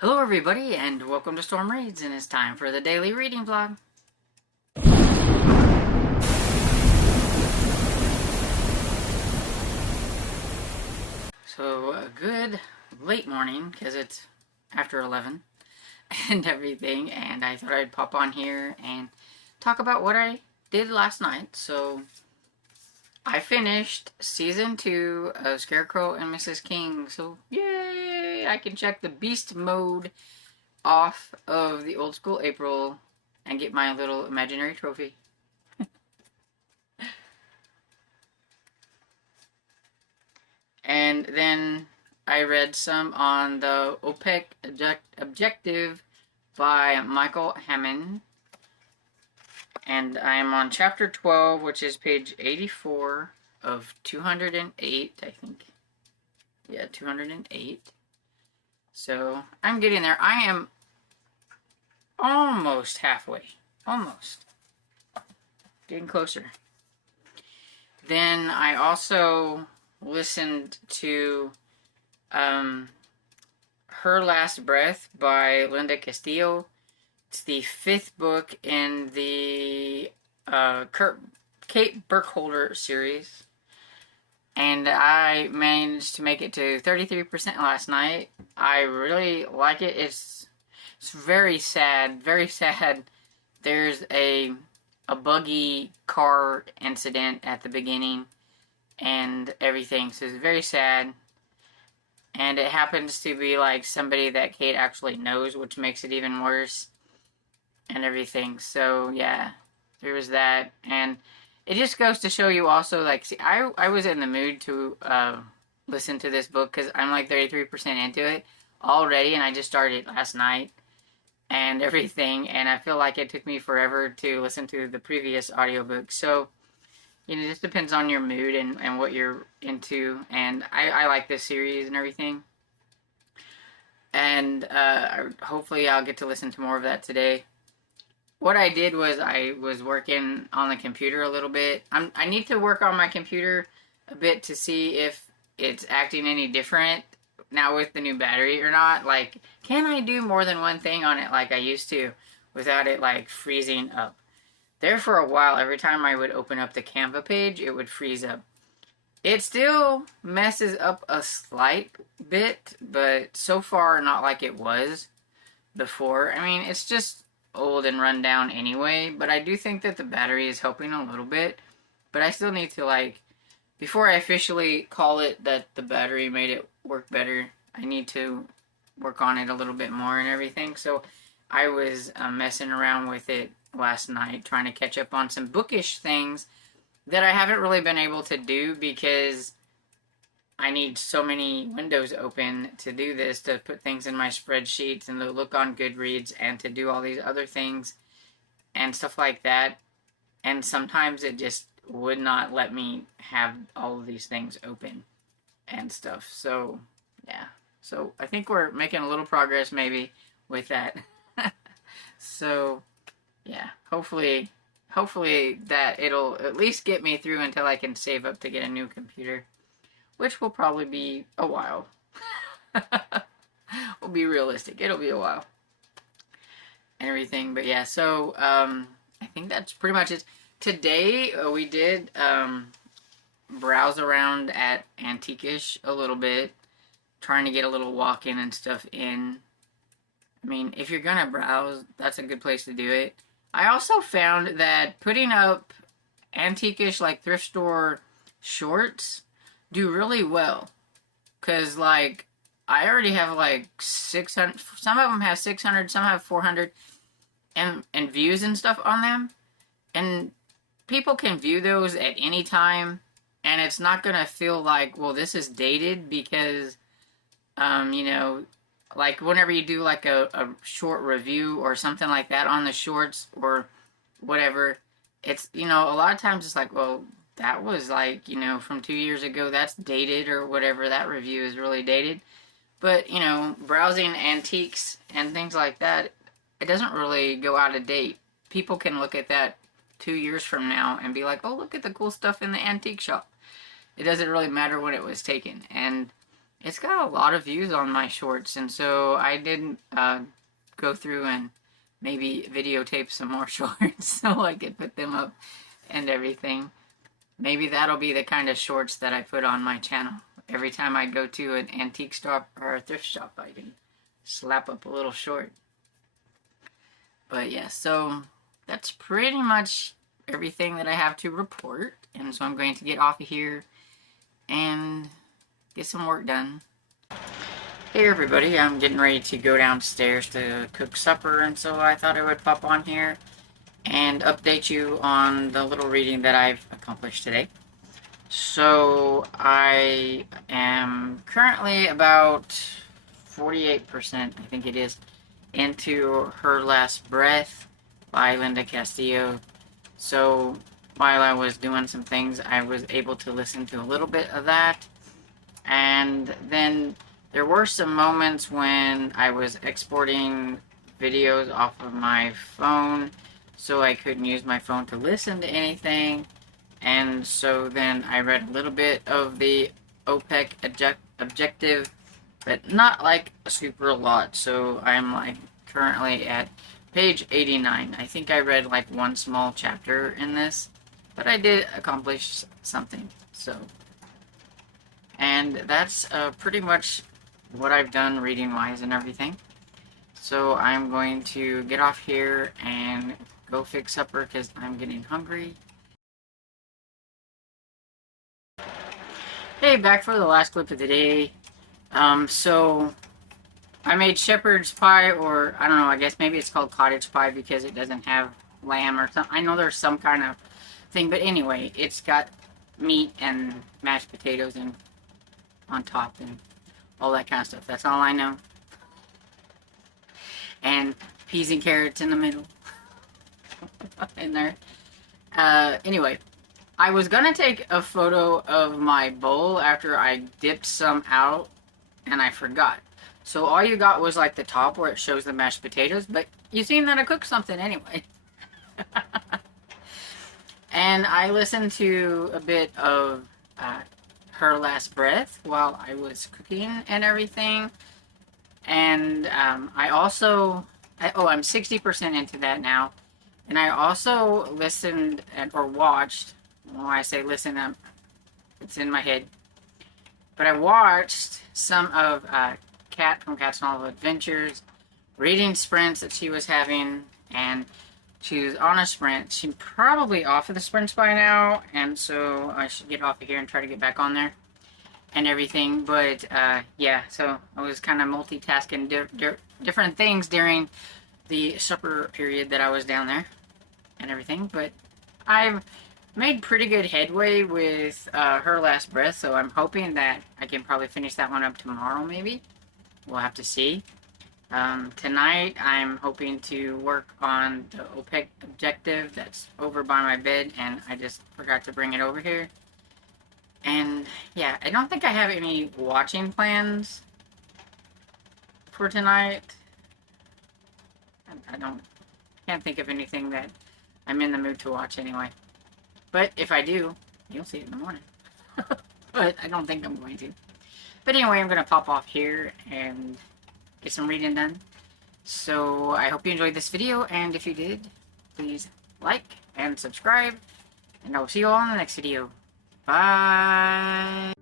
Hello everybody and welcome to Storm Reads, and it's time for the daily reading vlog. So a good late morning because it's after 11 and everything, and I thought I'd pop on here and talk about what I did last night. So I finished season 2 of Scarecrow and Mrs. King, so yay! I can check the beast mode off of the old school April and get my little imaginary trophy. And then I read some on the OPEC Objective by Michael Hammond. And I'm on chapter 12, which is page 84 of 208, I think. Yeah, 208. So I'm getting there. I am almost halfway. Almost. Getting closer. Then I also listened to Her Last Breath by Linda Castillo. It's the 5th book in the Kate Burkholder series. And I managed to make it to 33% last night. I really like it. It's very sad. Very sad. There's a buggy car incident at the beginning and everything, so it's very sad. And it happens to be like somebody that Kate actually knows, which makes it even worse and everything. So yeah, there was that. And it just goes to show you also, like, see, I was in the mood to listen to this book because I'm like 33% into it already, and I just started last night and everything, and I feel like it took me forever to listen to the previous audiobook. So, you know, it just depends on your mood and what you're into, and I like this series and everything. And hopefully I'll get to listen to more of that today. What I did was I was working on the computer a little bit. I need to work on my computer a bit to see if it's acting any different now with the new battery or not. Like, can I do more than one thing on it like I used to without it like freezing up? There for a while, every time I would open up the Canva page, it would freeze up. It still messes up a slight bit, but so far not like it was before. I mean, it's just old and run down anyway, but I do think that the battery is helping a little bit. But I still need to, like, before I officially call it that the battery made it work better, I need to work on it a little bit more and everything. So I was messing around with it last night, trying to catch up on some bookish things that I haven't really been able to do because I need so many windows open to do this, to put things in my spreadsheets and to look on Goodreads and to do all these other things and stuff like that. And sometimes it just would not let me have all of these things open and stuff. So, yeah. So I think we're making a little progress maybe with that. So, yeah. Hopefully that it'll at least get me through until I can save up to get a new computer, which will probably be a while. We'll be realistic. It'll be a while. And everything. But yeah, so I think that's pretty much it. Today we did browse around at Antiquish a little bit, trying to get a little walk-in and stuff in. I mean, if you're gonna browse, that's a good place to do it. I also found that putting up Antiquish, like, thrift store shorts do really well. Because, like, I already have, like, 600, some of them have 600, some have 400, and views and stuff on them. And people can view those at any time, and it's not going to feel like, well, this is dated because, you know, like, whenever you do, like, a short review or something like that on the shorts or whatever, it's, you know, a lot of times it's like, well, that was, like, you know, from 2 years ago, that's dated or whatever, that review is really dated. But, you know, browsing antiques and things like that, it doesn't really go out of date. People can look at that 2 years from now and be like, oh, look at the cool stuff in the antique shop. It doesn't really matter when it was taken. And It's got a lot of views on my shorts, and so I didn't go through and maybe videotape some more shorts so I could put them up and everything. Maybe that'll be the kind of shorts that I put on my channel. Every time I go to an antique shop or a thrift shop, I can slap up a little short. But yeah, so that's pretty much everything that I have to report. And so I'm going to get off of here and get some work done. Hey everybody, I'm getting ready to go downstairs to cook supper, and so I thought I would pop on here and update you on the little reading that I've accomplished today. So I am currently about 48%, I think it is, into Her Last Breath by Linda Castillo. So while I was doing some things, I was able to listen to a little bit of that. And then there were some moments when I was exporting videos off of my phone, so I couldn't use my phone to listen to anything. And so then I read a little bit of the OPEC objective, but not like a super lot. So I'm like currently at page 89. I think I read like one small chapter in this, but I did accomplish something. So, and that's pretty much what I've done reading wise and everything. So I'm going to get off here and go fix supper because I'm getting hungry. Hey, back for the last clip of the day. So I made shepherd's pie, or I don't know, I guess maybe it's called cottage pie because it doesn't have lamb or something. I know there's some kind of thing, but anyway, it's got meat and mashed potatoes and on top and all that kind of stuff. That's all I know. And peas and carrots in the middle. In there. Anyway, I was gonna take a photo of my bowl after I dipped some out, and I forgot. So all you got was like the top where it shows the mashed potatoes, but you seen that I cooked something anyway. And I listened to a bit of Her Last Breath while I was cooking and everything. And I also, I'm 60% into that now. And I also listened or watched, when I say listen, it's in my head. But I watched some of Kat from Kat's Novel Adventures reading sprints that she was having, and she was on a sprint. She's probably off of the sprints by now, and so I should get off of here and try to get back on there and everything. But yeah, so I was kind of multitasking different things during the supper period that I was down there and everything. But I've made pretty good headway with Her Last Breath, so I'm hoping that I can probably finish that one up tomorrow, maybe. We'll have to see. Tonight, I'm hoping to work on the OPEC objective that's over by my bed, and I just forgot to bring it over here. And yeah, I don't think I have any watching plans for tonight. I can't think of anything that I'm in the mood to watch anyway. But if I do, you'll see it in the morning. But I don't think I'm going to. But anyway, I'm going to pop off here and get some reading done. So I hope you enjoyed this video, and if you did, please like and subscribe, and I will see you all in the next video. Bye!